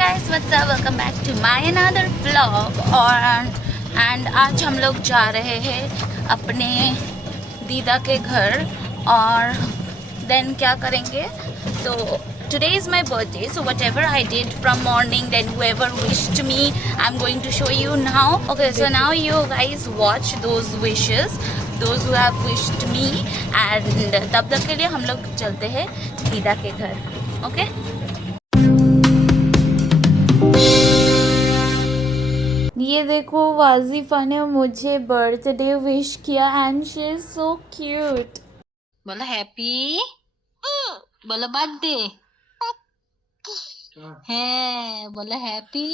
guys, what's up? Welcome back to my another vlog. और and आज हम लोग जा रहे हैं अपने दीदा के घर और देन क्या करेंगे तो today is my birthday, so whatever I did from morning, then whoever wished me, I'm going to show you now. Okay, so now you guys watch those wishes, those who have wished me, and तब तक के लिए हम लोग चलते हैं दीदा के घर. Okay? ये देखो वाजिफा ने मुझे बर्थडे विश किया and she is so cute. बोलो हैप्पी, बोलो बर्थडे है, बोलो हैप्पी,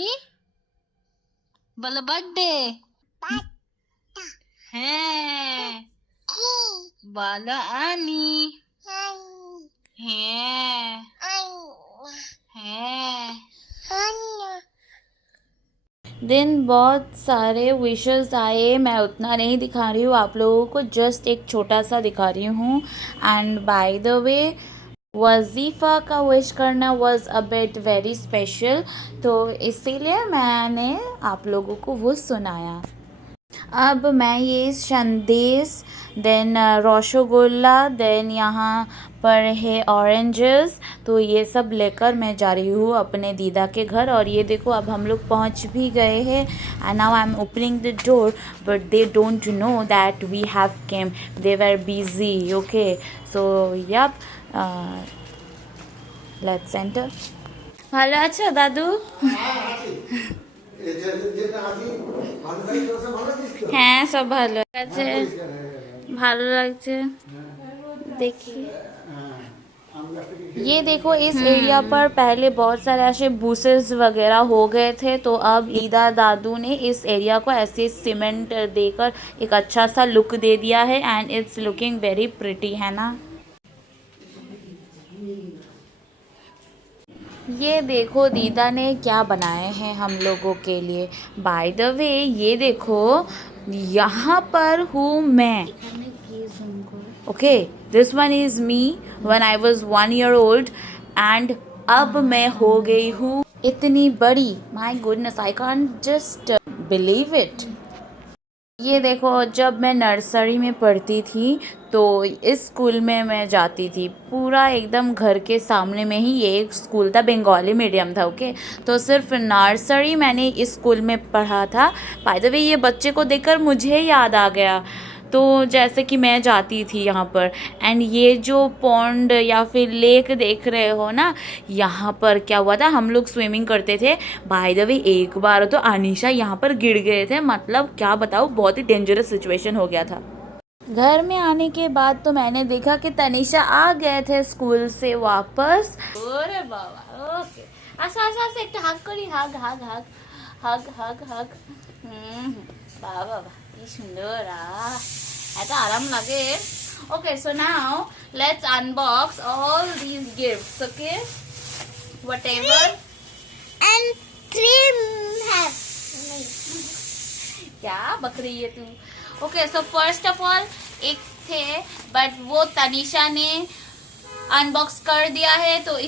बोलो बर्थडे है, बोलो आनी है. दिन बहुत सारे विशेस आए. मैं उतना नहीं दिखा रही हूँ आप लोगों को, जस्ट एक छोटा सा दिखा रही हूँ. एंड बाय द वे वजीफ़ा का विश करना was a bit very special, तो इसीलिए मैंने आप लोगों को वो सुनाया. अब मैं ये संदेश, देन रसगुल्ला, देन यहाँ पर है ऑरेंजेस, तो ये सब लेकर मैं जा रही हूँ अपने दीदा के घर. और ये देखो अब हम लोग पहुँच भी गए हैं. And now I am opening the door but they don't know that we have came, they were busy. Okay, so yup, let's enter. ভালো আছো দাদু? হ্যাঁ সব ভালো আছে, ভালো লাগছে. देखिए ये देखो, इस एरिया पर पहले बहुत सारे ऐसे बूसेस वगैरह हो गए थे, तो अब ईदा दादू ने इस एरिया को ऐसे सीमेंट देकर एक अच्छा सा लुक दे दिया है and it's looking very pretty, है ना. ये देखो दीदा ने क्या बनाए हैं हम लोगों के लिए. बाय द वे ये देखो, यहाँ पर हूँ मैं. Okay, this one is me when I was 1 year old and अब मैं हो गई हूँ इतनी बड़ी. My goodness, I can't just believe it. ये देखो, जब मैं नर्सरी में पढ़ती थी तो इस स्कूल में मैं जाती थी. पूरा एकदम घर के सामने में ही ये एक स्कूल था, बंगाली मीडियम था. ओके, तो सिर्फ नर्सरी मैंने इस स्कूल में पढ़ा था. बाय द वे ये बच्चे को देखकर मुझे याद आ गया, तो जैसे कि मैं जाती थी यहाँ पर. एंड ये जो पॉन्ड या फिर लेक देख रहे हो ना, यहाँ पर क्या हुआ था, हम लोग स्विमिंग करते थे. बाय द वे एक बार तो अनीशा यहाँ पर गिर गए थे. मतलब क्या बताऊँ, बहुत ही डेंजरस सिचुएशन हो गया था. घर में आने के बाद तो मैंने देखा कि तनीषा आ गए थे स्कूल से वापस. अरे बाबा, ओके, आसा एक हाग करी, हाग हाग हाग हाग हाग हाग. बाबा কি সুন্দর, এত আরাম লাগে. Okay, so now let's unbox all this gifts. Okay, whatever and 3 have क्या बक रही है तू. Okay, so first of all एक थे बट वो तनीषा ने अनबॉक्स कर दिया है, तो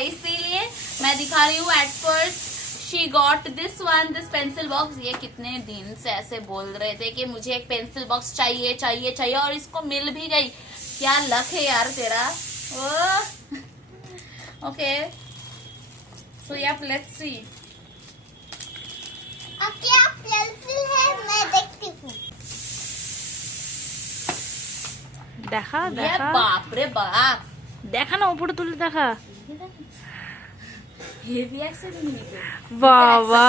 इसीलिए मैं दिखा रही हूँ. At first she got this one, this pencil box. ये कितने दिन से ऐसे बोल रहे थे कि मुझे एक पेंसिल बॉक्स चाहिए चाहिए चाहिए, और इसको मिल भी गई. क्या लक है यार तेरा. Okay, so yup, let's see. अब क्या पेंसिल है, मैं देखती हूँ. দেখা ये দেখা बाप रे बाप, দেখা না, উপরে তুলে দেখা. Heavy accessories. বাবা,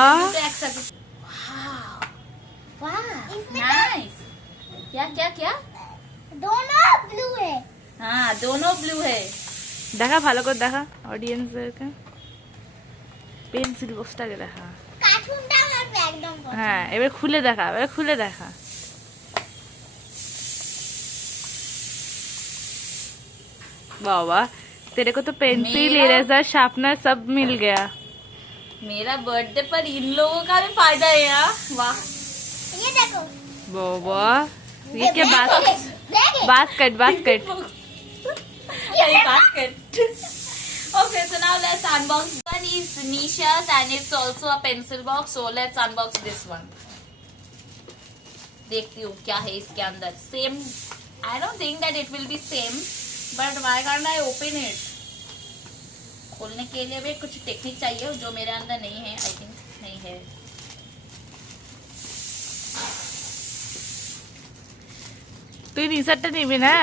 नाइस. क्या क्या क्या, दोनों ब्लू है. हाँ दोनों ब्लू है. দেখা ভালো করে দেখা অডিয়েন্সদেরকে. পেন্সিল বক্সটাকে দেখা. কার্টুনটা আমার একদম পছন্দ. হ্যাঁ, এবার খুলে দেখা, এবার খুলে দেখা. बाबा, तेरे को तो पेंसिल, इरेजर, शार्पनर सब मिल गया. मेरा बर्थडे पर इन लोगों का भी फायदा है यार. वाह, ये देखो. बाबा, ये क्या देखे. Basket basket. Basket. Okay, so now let's unbox. One is Nisha's and it's also a pencil box. So let's unbox this one. देखती हूँ क्या है इसके अंदर. Same. I don't think that it will be same, but why can't I open it? खोलने के लिए भी कुछ टेक्निक चाहिए जो मेरे अंदर नहीं है. I think नहीं है. তুই নিশারটা নিবি না?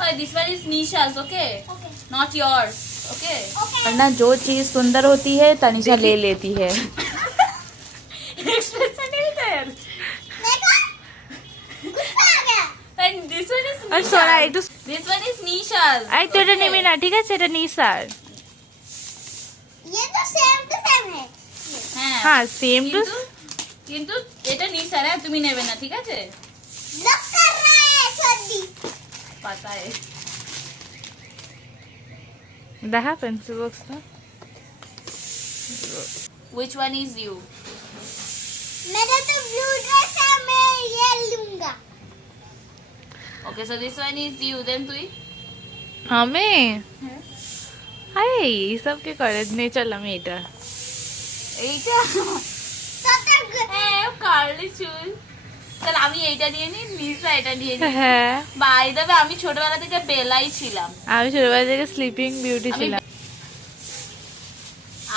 Oh, this one is Nisha's, okay? Okay. Not yours, okay? Okay. वरना जो चीज सुंदर होती है तनिषा ले लेती है. एक्सप्रेशन नहीं था यार. देखो गुस्सा आ गया. And this one is আর সোনা Nisha's. একটু This one is Nisha's. I তুই এটা okay? নিবি না, ঠিক আছে? এটা নিশার। ये तो सेम टू सेम है. হ্যাঁ হ্যাঁ সেম টু কিন্তু এটা নিশার হ্যাঁ তুমি নেবে না ঠিক আছে लग कर रहा है सर्दी. পাতা है দেখা পেন্সিল বক্সটা। which one is you मेरा तो ब्लू ड्रेस है, मैं ये लूंगा. okay so this one is you then তুই আমি আরে এইসব কে করে নিয়ে চল আমি এটা। এইটা तो तक হ্যাঁ কার্লি চুল চল আমি এইটা নিয়ে নি নিশা এটা নিয়ে নি হ্যাঁ বাই দ্য ওয়ে আমি ছোটবেলা থেকে বেলাই ছিলাম আমি ছোটবেলা থেকে স্লিপিং বিউটি আমি- ছিলাম।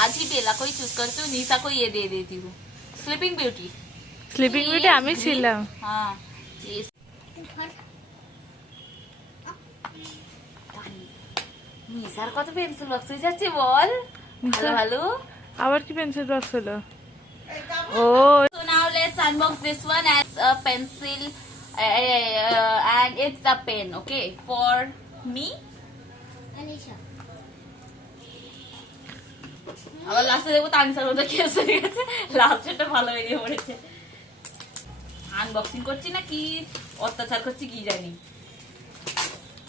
आज ही बेला को ही चूज करती हूँ निशा को ये दे देती हूँ स्लीपिंग ब्यूटी স্লিপিং বিউটি আমি ছিলাম। हाँ ये নিশার কত পেন্সিল বক্স হয়ে যাচ্ছে বল ভালো ভালো আবার কি পেন্সিল বক্স হলো? ও So now let's unbox this one as a pencil and it's a pen, okay, for me. Anisha আবার লাস্টে দেখবো তানসার মতো কেস হয়ে গেছে লাস্টেরটা ভালো বেরিয়ে পড়েছে আনবক্সিং করছি না কি অত্যাচার করছি কি জানি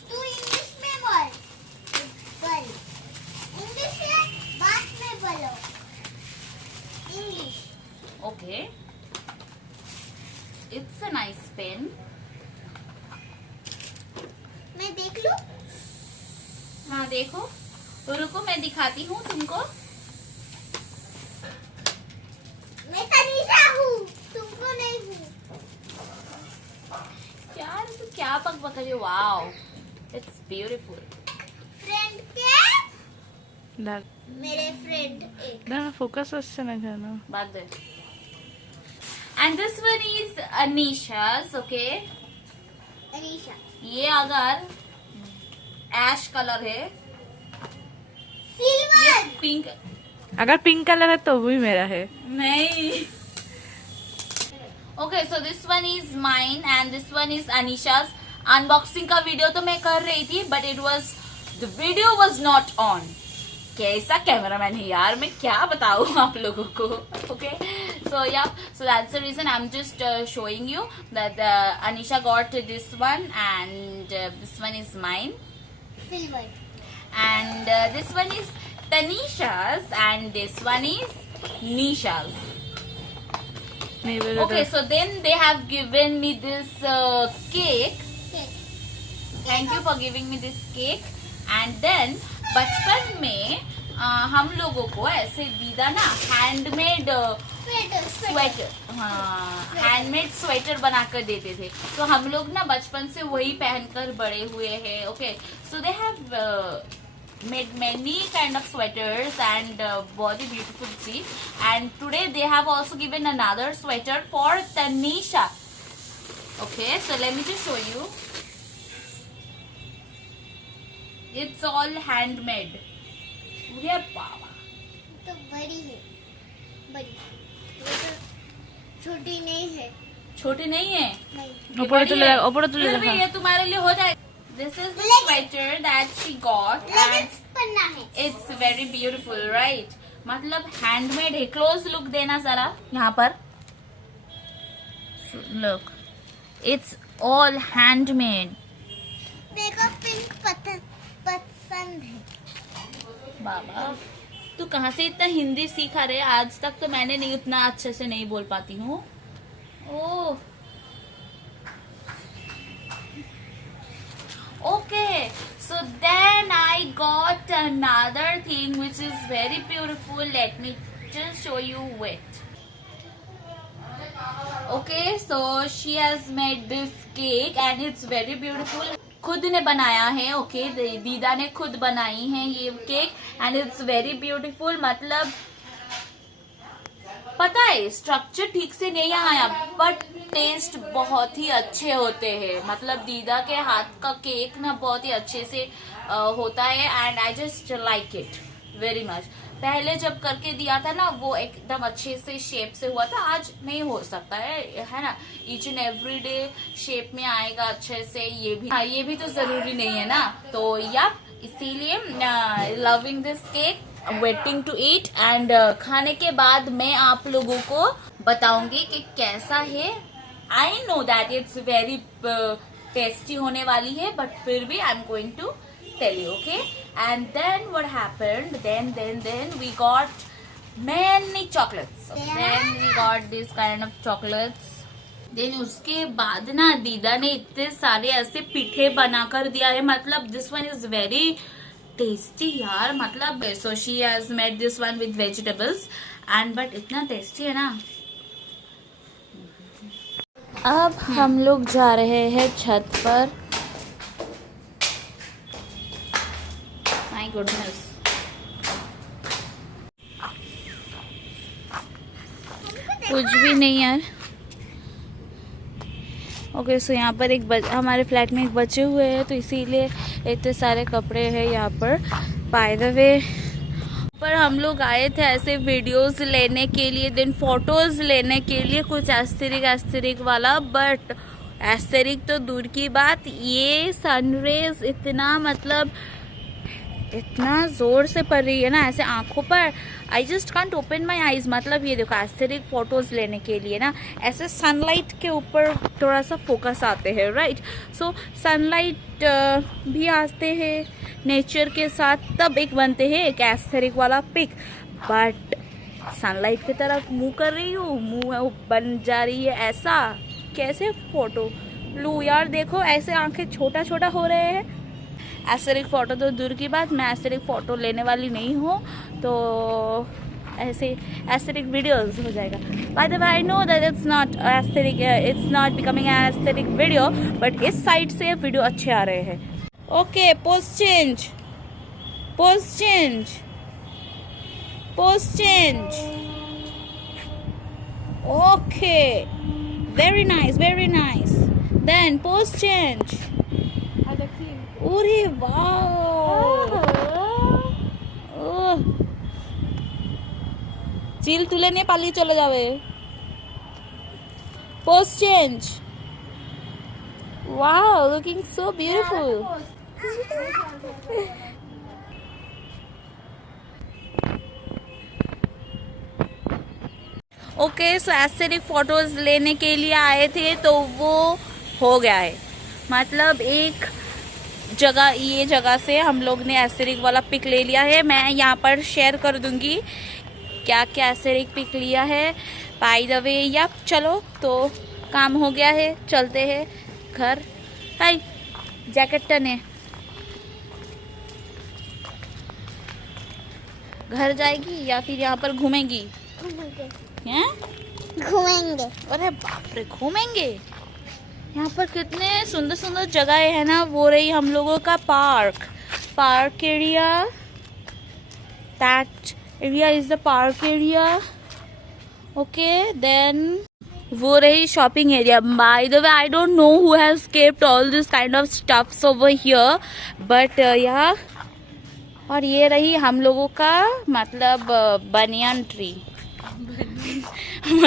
तू इंग्लिश में बोल. बोल इंग्लिश में बात में बोलो. English. Okay it's a nice pen मैं देख लूं. हाँ देखो तो रुको मैं दिखाती हूँ तुमको मैं तनीषा हूँ, तुमको नहीं हूँ. यार तू क्या पक पक रही हो वाओ इट्स ब्यूटीफुल फ्रेंड के দেখ मेरे फ्रेंड एक. না ফোকাস হচ্ছে না কেন? back there and this one is Anisha's okay Anisha ये अगर ऐश कलर है ये सिल्वर. पिंक अगर पिंक कलर है तो भी मेरा है। नहीं okay so this one is mine and this one is Anisha's unboxing का वीडियो तो मैं कर रही थी but it was the video was not on कैसा कैमरामैन है यार मैं क्या बताऊं आप लोगों को okay so yeah so that's the reason I'm just showing you that Anisha got this one and this one is mine silver. and this one is Tanisha's and this one is Nisha's. नहीं बोलो Okay, so then they have given me this cake. Thank you for giving me this cake. And then बचपन में हम लोगों को ऐसे दीदा ना हैंडमेड स्वेटर हाँ हैंडमेड स्वेटर बनाकर देते थे तो हम लोग ना बचपन से वही पहनकर बड़े हुए हैं okay so they have made many kind of sweaters and very beautiful see and today they have also given another sweater for Tanisha okay so let me just show you it's all handmade ये बाबा तो बड़ी है, बड़ी. वो तो छोटी नहीं है. छोटी नहीं है नहीं. ऊपर तुले ऊपर तुले फिर भी देखा ये तुम्हारे लिए हो जाएगा this is the sweater that she got and leggings पहनना है. it's very beautiful right मतलब हैंडमेड है क्लोज लुक देना जरा यहाँ पर look it's all handmade मेरे को पिंक पसंद है. बाबा तू कहाँ से इतना हिंदी सीखा रे आज तक तो मैंने नहीं उतना अच्छे से नहीं बोल पाती हूँ oh okay so So then I got another thing which is very beautiful. Let me just show you it. Okay, so she has made this cake and it's very beautiful. खुद ने बनाया है. ओके, दीदा ने खुद बनाई है ये cake and it's very beautiful. मतलब पता है स्ट्रक्चर ठीक से नहीं आया बट टेस्ट बहुत ही अच्छे होते हैं. मतलब दीदा के हाथ का केक ना बहुत ही अच्छे से होता है and I just like it very much. पहले जब करके दिया था ना वो एकदम अच्छे से शेप से हुआ था. आज नहीं हो सकता है ना. Each and every day shape में आएगा अच्छे से. ये भी तो जरूरी नहीं है ना. तो या इसीलिए loving this cake, waiting to eat and खाने के बाद मैं आप लोगों को बताऊंगी कि कैसा है. I know that it's very tasty होने वाली है बट फिर भी I am going to tell you, okay? And then what happened? Then we got many chocolates. Then we got this kind of chocolates. Then उसके बाद ना दीदा ने इतने सारे ऐसे पीठे बनाकर दिया है. मतलब this one is very tasty यार. मतलब so she has made this one with vegetables and but इतना tasty है ना. अब हम लोग जा रहे हैं छत पर. My goodness. कुछ भी नहीं यार. ओके, सो यहाँ पर हमारे फ्लैट में एक बचे हुए हैं तो इसीलिए इतने सारे कपड़े हैं यहाँ पर. बाय द वे पर हम लोग आए थे ऐसे वीडियोस लेने के लिए, देन फोटोज लेने के लिए, कुछ एस्थेटिक वाला. बट एस्थेटिक तो दूर की बात, ये सनरेज इतना मतलब इतना जोर से पड़ रही है ना ऐसे आंखों पर. I just can't open my eyes. मतलब ये देखो एस्थेटिक फोटोज लेने के लिए ना ऐसे सनलाइट के ऊपर थोड़ा सा फोकस आते हैं, राइट. सो सनलाइट भी आते हैं नेचर के साथ, तब एक बनते हैं एक एस्थेटिक वाला पिक. बट सनलाइट की तरफ मुंह कर रही हूँ, मुंह बन जा रही है ऐसा. कैसे फोटो लूँ यार. देखो ऐसे आंखें छोटा छोटा हो रहे हैं. एस्थेटिक फोटो तो दूर की बात, मैं एस्थेटिक फोटो लेने वाली नहीं हूँ तो ऐसे एस्थेटिक वीडियोस हो जाएगा. By the way I know that it's not aesthetic, it's not becoming an aesthetic video but इस साइड से वीडियो अच्छे आ रहे हैं. Okay, pose change, pose change, pose change. Okay, very nice, very nice. Then pose change. अरे वाह. চিল তুলে নিয়ে পালিয়ে চলে যাবে. Pose change. Wow, looking so beautiful. Okay, so aesthetic photos लेने के लिए आए थे तो वो हो गया है. मतलब एक जगह, ये जगह से हम लोग ने एस्थेटिक वाला पिक ले लिया है. मैं यहाँ पर शेयर कर दूंगी क्या क्या एस्थेटिक पिक लिया है. बाय द वे या चलो तो काम हो गया है, चलते हैं घर. हाय, जैकेट टने घर जाएगी या फिर यहाँ पर घूमेंगी? हैं? घूमेंगे. अरे बाप रे, घूमेंगे. यहाँ पर कितने सुंदर सुंदर जगह है ना. वो रही हम लोगों का park area. That area is the park area. Okay, then वो रही shopping area. By the way I don't know who has kept all this kind of stuffs over here but yeah. और ये रही हम लोगों का मतलब बनियन ट्री.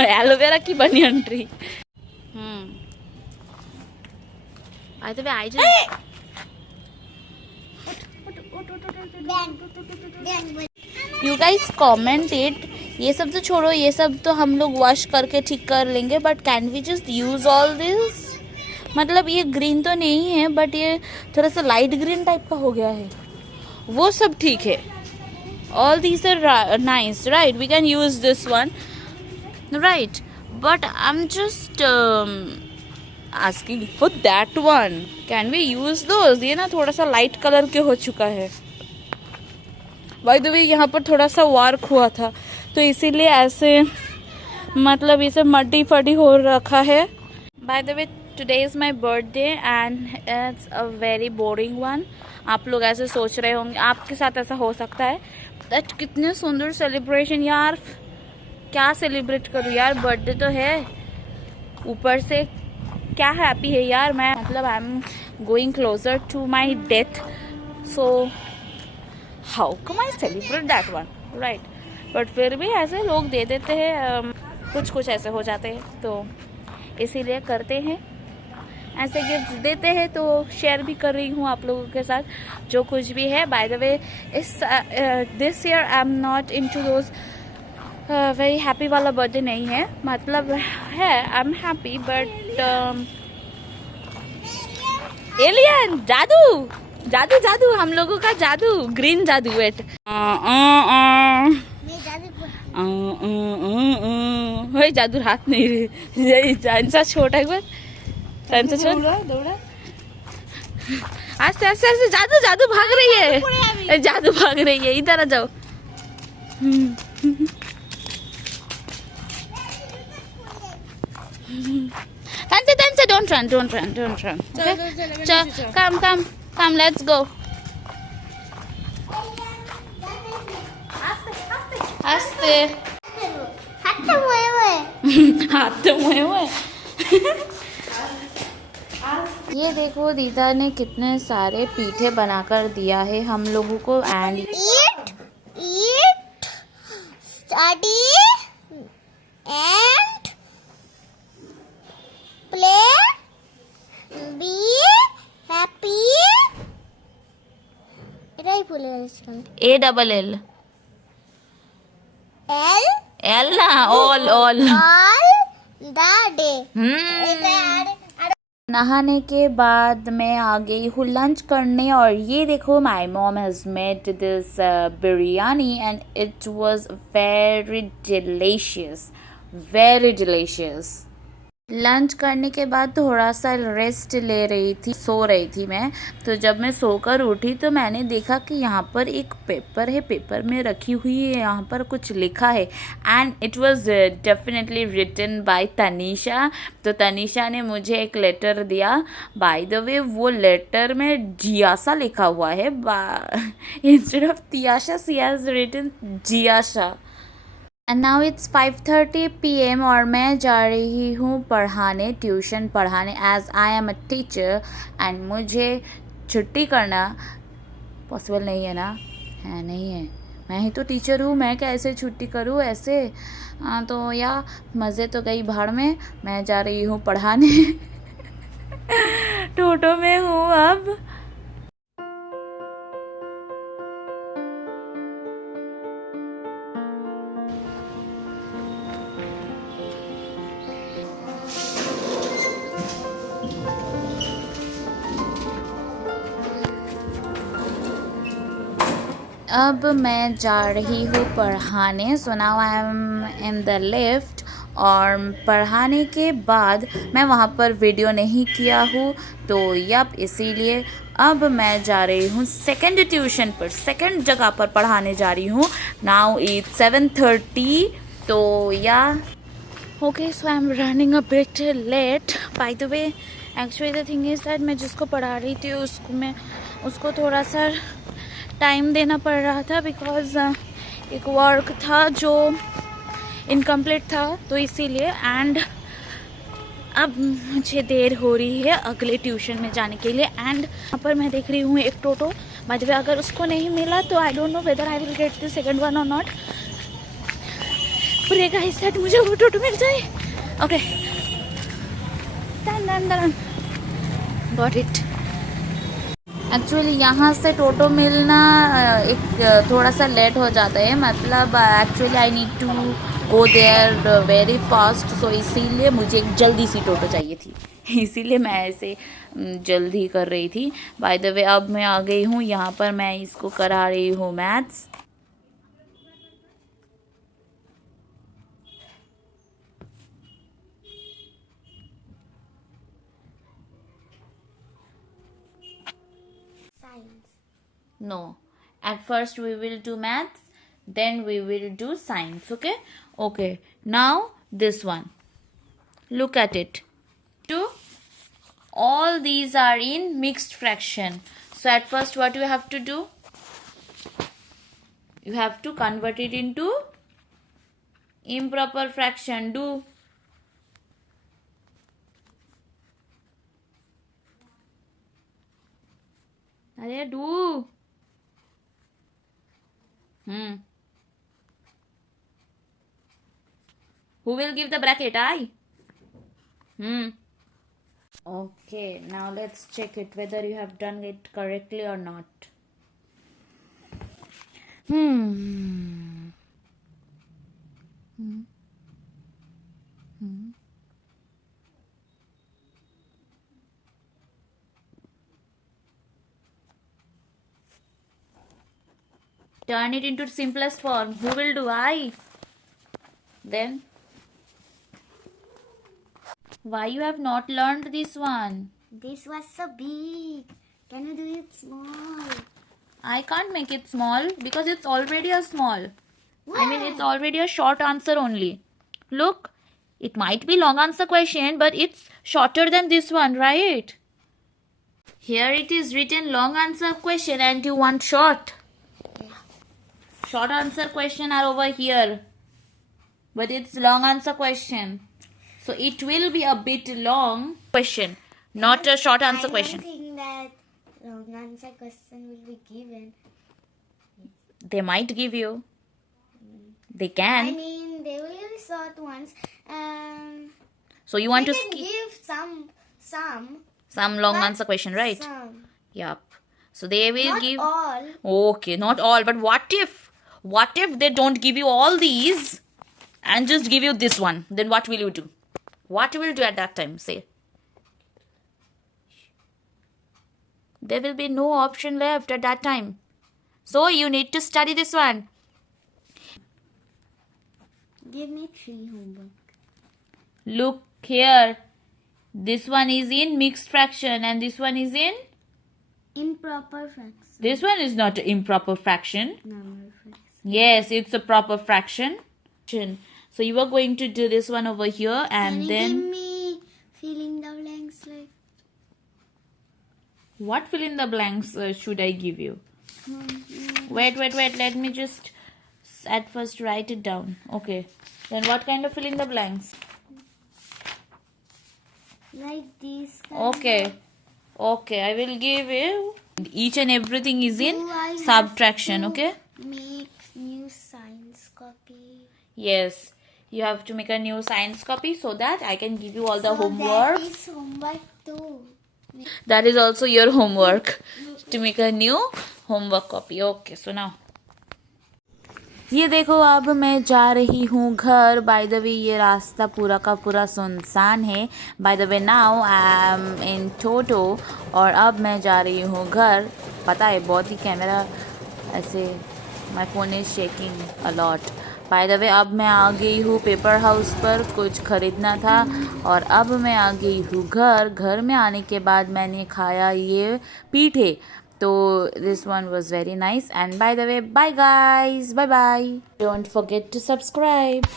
एलोवेरा की banyan tree. By the way, I just you guys comment it. ये सब तो छोड़ो, ये सब तो हम लोग वॉश करके ठीक कर लेंगे but can we just use all this. मतलब ये ग्रीन तो नहीं है बट ये थोड़ा सा लाइट ग्रीन टाइप का हो गया है. वो सब ठीक है. All these are nice, right. We can use this one, right. But I am just asking for that one, can we use those? ये ना थोड़ा सा लाइट कलर के हो चुका है। बाय द वे यहाँ पर थोड़ा सा वर्क हुआ था तो इसीलिए ऐसे मतलब इसे मड्डी फडी हो रखा है। By the way today is my birthday and it's a very boring one. आप लोग ऐसे सोच रहे होंगे, आपके साथ ऐसा हो सकता है दैट कितने सुंदर सेलिब्रेशन यार, क्या सेलिब्रेट करूँ यार, बर्थडे तो है, ऊपर से क्या हैप्पी है यार मैं, मतलब I am going closer to my death, so how come I celebrate that one, right. But फिर भी ऐसे लोग दे देते हैं, कुछ कुछ ऐसे हो जाते हैं तो इसीलिए करते हैं, ऐसे गिफ्ट्स देते हैं तो शेयर भी कर रही हूँ आप लोगों के साथ जो कुछ भी है। बाय द वे इस this year I am not into those very happy वाला बर्थडे नहीं है, मतलब है I am happy but alien जादू जादू जादू हम लोगों का जादू, ग्रीन जादू, वेट मैं जादू वही जादू हाथ नहीं रही, सा छोटा एक बार दौड़ा आस्ते आस्ते आस्ते, जादू जादू भाग रही है, जादू भाग रही है, इधर आ जाओ। Tansa, don't run. Okay? Come, let's go. आस्ते हाथ तो मोए हुए। हाथ तो मुहे हुए। ये देखो दीदा ने कितने सारे पीठे बनाकर दिया है हम लोगों को, and eat, study and play, be happy। এটা ही भूले इसका ALL L L ना all all the day। नहाने के बाद मैं आ गई हूँ लंच करने, और ये देखो my mom has made this biryani and it was very delicious. Lunch करने के बाद थोड़ा सा रेस्ट ले रही थी, सो रही थी मैं, तो जब मैं सोकर उठी तो मैंने देखा कि यहाँ पर एक पेपर है, पेपर में रखी हुई है, यहाँ पर कुछ लिखा है and it was definitely written by Tanisha. तो तनीषा ने मुझे एक लेटर दिया, बाय द वे वो लेटर में जियासा लिखा हुआ है, instead of Tiyasha she has written Jiyasha. And now it's 5:30 PM और मैं जा रही हूँ पढ़ाने, ट्यूशन पढ़ाने, as I am a teacher and मुझे छुट्टी करना पॉसिबल नहीं है ना, है नहीं है, मैं ही तो टीचर हूँ, मैं कैसे छुट्टी करूँ ऐसे, तो या मज़े तो गई भाड़ में, मैं जा रही हूँ पढ़ाने। टोटो में हूँ अब। अब मैं जा रही हूँ पढ़ाने, so now I am in the lift, और पढ़ाने के बाद मैं वहाँ पर वीडियो नहीं किया हूँ तो यप इसीलिए अब मैं जा रही हूँ सेकंड ट्यूशन पर, सेकंड जगह पर पढ़ाने जा रही हूँ। नाउ इट्स 7:30, तो yeah okay, so I am running a bit late. By the way actually the thing is that मैं जिसको पढ़ा रही थी उसको थोड़ा सा टाइम देना पड़ रहा था, बिकॉज़ एक वर्क था जो इनकम्प्लीट था, तो इसीलिए, एंड अब मुझे देर हो रही है अगले ट्यूशन में जाने के लिए। एंड यहाँ पर मैं देख रही हूँ एक टोटो, बाय द वे अगर उसको नहीं मिला तो आई don't know whether I will get the second one और नॉट, प्रे गाइस दैट मुझे वो टोटो मिल जाए। Okay, done got it. Actually यहाँ से टोटो मिलना एक थोड़ा सा लेट हो जाता है, मतलब actually I need to go there very fast, so इसीलिए मुझे एक जल्दी सी टोटो चाहिए थी, इसीलिए मैं ऐसे जल्दी कर रही थी। बाय द वे अब मैं आ गई हूँ यहाँ पर, मैं इसको करा रही हूँ maths. No. At first we will do maths, then we will do science. Okay? Okay. Now this one. Look at it. All these are in mixed fraction. So at first what you have to do? You have to convert it into improper fraction. Do. Arey do. Who will give the bracket? I. Okay, now let's check it whether you have done it correctly or not. Turn it into simplest form. Who will do? I. Then why you have not learned this one? This was so big. Can you do it small? I can't make it small because it's already a small. I mean, it's Wow. already a short answer only. Look, it might be long answer question, but it's shorter than this one, right? Here it is written long answer question and you want short. Short answer question are over here. But it's long answer question. So it will be a bit long question, not a short answer question. I don't think that long answer question will be given. They might give you. They I can. mean, they will give short ones. So you want They to can skip give some long but answer question, right? Some. Yup. So they will Not give. all. Okay, not all, but what if they don't give you all these and just give you this one? Then what will you do? What will you do at that time? Say. There will be no option left at that time. So you need to study this one. Give me 3 homework. Look here. This one is in mixed fraction and this one is in. Improper fraction. This one is not an improper fraction. Normal fraction. Yes, it's a proper fraction. So you are going to do this one over here and Can you then. give me filling the blanks like? What fill in the blanks should I give you? Wait. Let me just at first write it down. Okay. Then what kind of fill in the blanks? Like this. kind Okay. of- Okay, I will give you. Each and everything is in Do I have subtraction, to okay? Make new science copy. Yes. You have to make a new science copy so that I can give you all the So homework. That is homework too. That is also your homework to make a new homework copy. Okay, so now. ये देखो अब मैं जा रही हूँ घर. Bye the वे ये रास्ता पूरा का पूरा सुनसान है. By the way now I am in toto और अब मैं जा रही हूँ घर. पता है बहुत ही कैमरा ऐसे my phone is shaking a lot. Bye the वे अब मैं आ गई हूँ पेपर हाउस पर. कुछ ख़रीदना था और अब मैं आ गई हूँ घर. घर में आने के बाद मैंने खाया ये पीठे. So this one was very nice and by the way, bye guys, bye bye. Don't forget to subscribe.